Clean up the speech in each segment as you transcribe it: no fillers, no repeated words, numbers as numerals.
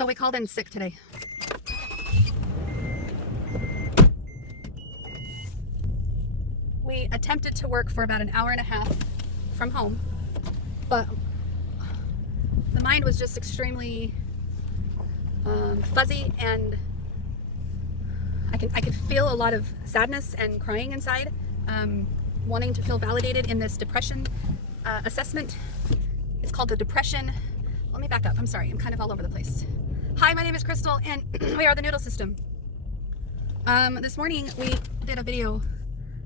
So we called in sick today. We attempted to work for about an hour and a half from home, but the mind was just extremely fuzzy, and I could feel a lot of sadness and crying inside, wanting to feel validated in this depression assessment. It's called the depression. Let me back up. I'm sorry. I'm kind of all over the place. Hi, my name is Crystal, and we are the Noodle System. This morning we did a video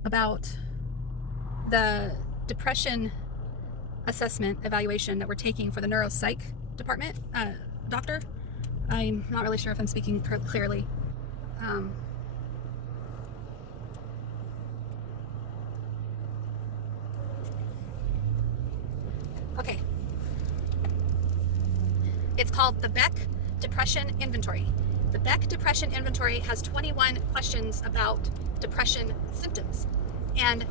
about the depression assessment evaluation that we're taking for the neuropsych department doctor. I'm not really sure if I'm speaking clearly. Okay. It's called the Beck Depression Inventory. The Beck Depression Inventory has 21 questions about depression symptoms. And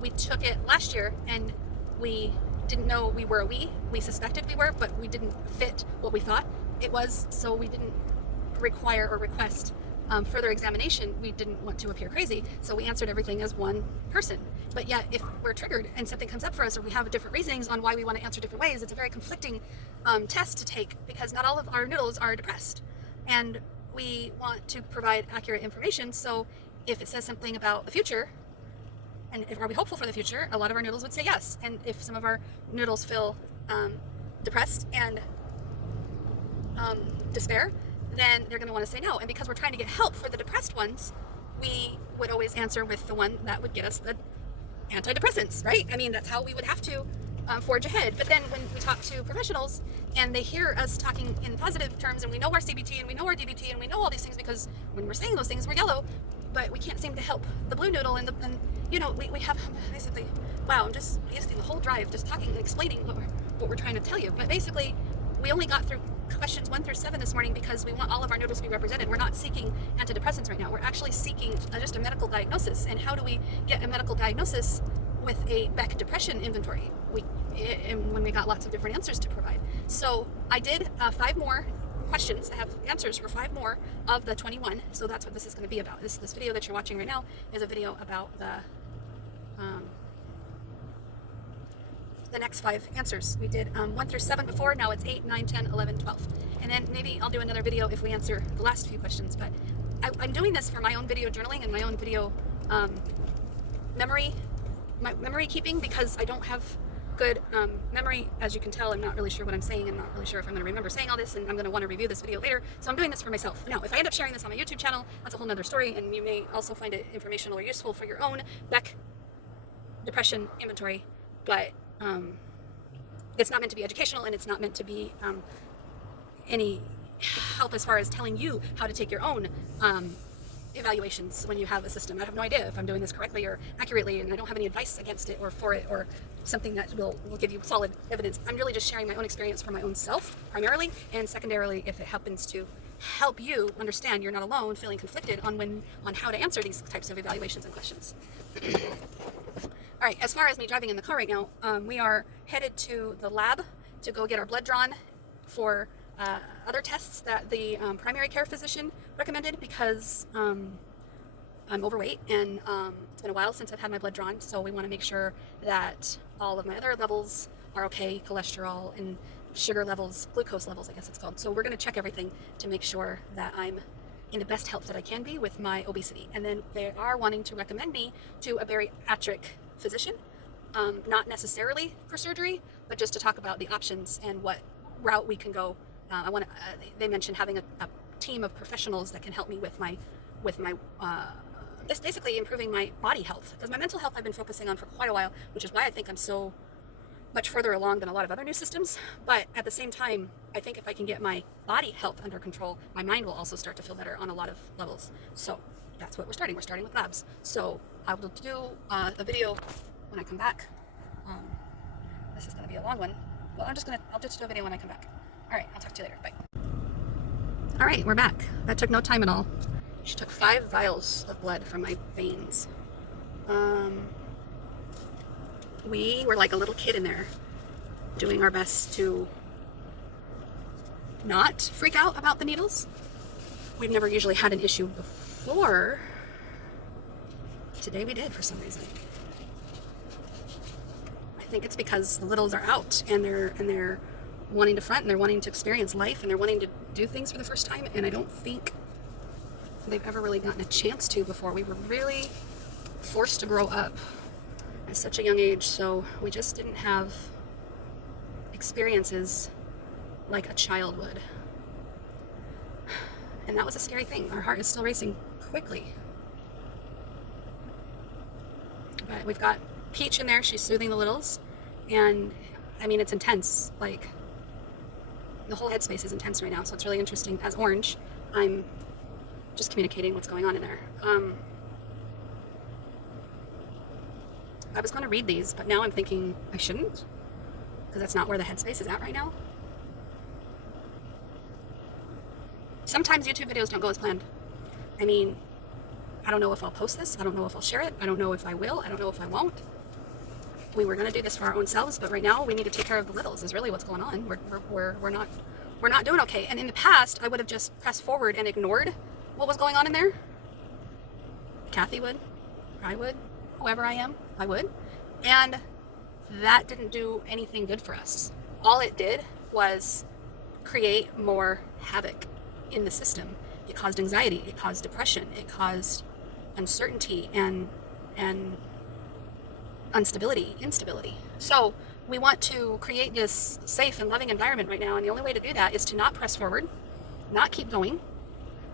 we took it last year, and we didn't know we were we suspected we were, but we didn't fit what we thought it was, so we didn't require or request further examination. We didn't want to appear crazy, so we answered everything as one person. But yet, if we're triggered and something comes up for us, or we have different reasonings on why we want to answer different ways, it's a very conflicting test to take, because not all of our noodles are depressed, and we want to provide accurate information. So if it says something about the future, and are we hopeful for the future, a lot of our noodles would say yes. And if some of our noodles feel depressed and despair, then they're going to want to say no. And because we're trying to get help for the depressed ones, we would always answer with the one that would get us the antidepressants, right? I mean, that's how we would have to forge ahead. But then when we talk to professionals and they hear us talking in positive terms, and we know our CBT and we know our DBT and we know all these things, because when we're saying those things, we're yellow, but we can't seem to help the blue noodle. And you know, we have basically, wow, I'm just wasting the whole drive just talking and explaining what we're trying to tell you. But basically, we only got through questions 1 through 7 this morning because we want all of our noodles to be represented. We're not seeking antidepressants right now. We're actually seeking just a medical diagnosis. And how do we get a medical diagnosis with a Beck depression inventory? And when we got lots of different answers to provide. So I did 5 more questions. I have answers for 5 more of the 21. So that's what this is going to be about. This video that you're watching right now is a video about the next 5 answers. We did 1 through 7 before. Now it's 8, 9, 10, 11, 12. And then maybe I'll do another video if we answer the last few questions. But I'm doing this for my own video journaling and my own video memory keeping, because I don't have good memory. As you can tell, I'm not really sure what I'm saying. I'm not really sure if I'm going to remember saying all this, and I'm going to want to review this video later. So I'm doing this for myself. Now, if I end up sharing this on my YouTube channel, that's a whole nother story, and you may also find it informational or useful for your own Beck depression inventory. But it's not meant to be educational, and it's not meant to be any help as far as telling you how to take your own evaluations when you have a system. I have no idea if I'm doing this correctly or accurately, and I don't have any advice against it or for it, or something that will give you solid evidence. I'm really just sharing my own experience for my own self primarily, and secondarily, if it happens to help you understand you're not alone feeling conflicted on how to answer these types of evaluations and questions. All right, as far as me driving in the car right now, we are headed to the lab to go get our blood drawn for other tests that the primary care physician recommended, because I'm overweight, and it's been a while since I've had my blood drawn, so we want to make sure that all of my other levels are okay, cholesterol and sugar levels, glucose levels, I guess it's called. So we're going to check everything to make sure that I'm in the best health that I can be with my obesity. And then they are wanting to recommend me to a bariatric physician, not necessarily for surgery, but just to talk about the options and what route we can go. They mentioned having a team of professionals that can help me with my this basically improving my body health, because my mental health I've been focusing on for quite a while, which is why I think I'm so much further along than a lot of other new systems. But at the same time, I think if I can get my body health under control, my mind will also start to feel better on a lot of levels. So that's what we're starting. We're starting with labs. So I will do the video when I come back. This is going to be a long one. Well, I'll just do a video when I come back. All right, I'll talk to you later. Bye. All right, we're back. That took no time at all. She took 5 vials of blood from my veins. We were like a little kid in there, doing our best to not freak out about the needles. We've never usually had an issue before. Today we did for some reason. I think it's because the littles are out and they're wanting to front and they're wanting to experience life and they're wanting to do things for the first time, and I don't think they've ever really gotten a chance to before. We were really forced to grow up at such a young age, so we just didn't have experiences like a child would. And that was a scary thing. Our heart is still racing quickly. But we've got Peach in there. She's soothing the littles. And, I mean, it's intense. Like, the whole headspace is intense right now. So it's really interesting. As Orange, I'm just communicating what's going on in there. I was going to read these, but now I'm thinking I shouldn't. Because that's not where the headspace is at right now. Sometimes YouTube videos don't go as planned. I mean, I don't know if I'll post this. I don't know if I'll share it. I don't know if I will. I don't know if I won't. We were going to do this for our own selves, but right now we need to take care of the littles is really what's going on. We're not doing okay. And in the past, I would have just pressed forward and ignored what was going on in there. Kathy would. I would. Whoever I am, I would. And that didn't do anything good for us. All it did was create more havoc in the system. It caused anxiety, it caused depression, it caused uncertainty and instability. So we want to create this safe and loving environment right now, and the only way to do that is to not press forward, not keep going.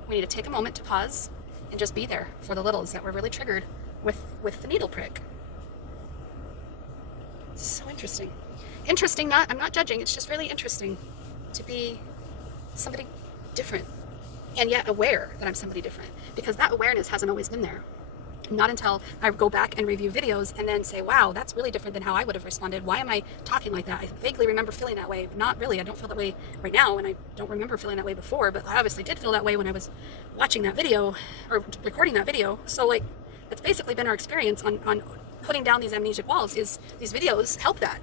We need to take a moment to pause and just be there for the littles that were really triggered with the needle prick. It's so interesting. I'm not judging, it's just really interesting to be somebody different, and yet aware that I'm somebody different, because that awareness hasn't always been there. Not until I go back and review videos and then say, wow, that's really different than how I would have responded. Why am I talking like that? I vaguely remember feeling that way. Not really. I don't feel that way right now, and I don't remember feeling that way before, but I obviously did feel that way when I was watching that video or recording that video. So like, that's basically been our experience on putting down these amnesic walls. Is these videos help that.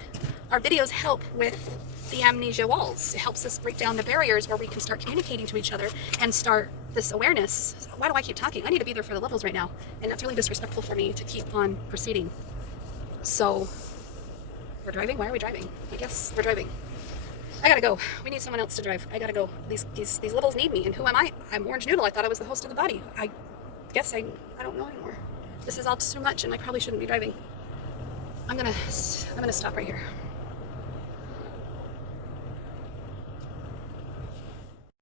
Our videos help with the amnesia walls. It helps us break down the barriers where we can start communicating to each other and start this awareness. Why do I keep talking? I need to be there for the littles right now, and that's really disrespectful for me to keep on proceeding. So we're driving. Why are we driving? I guess we're driving. I gotta go. We need someone else to drive. I gotta go. These littles need me. And who am I? I'm Orange Noodle. I thought I was the host of the body. I guess I don't know anymore. This is all too much, and I probably shouldn't be driving. I'm gonna stop right here.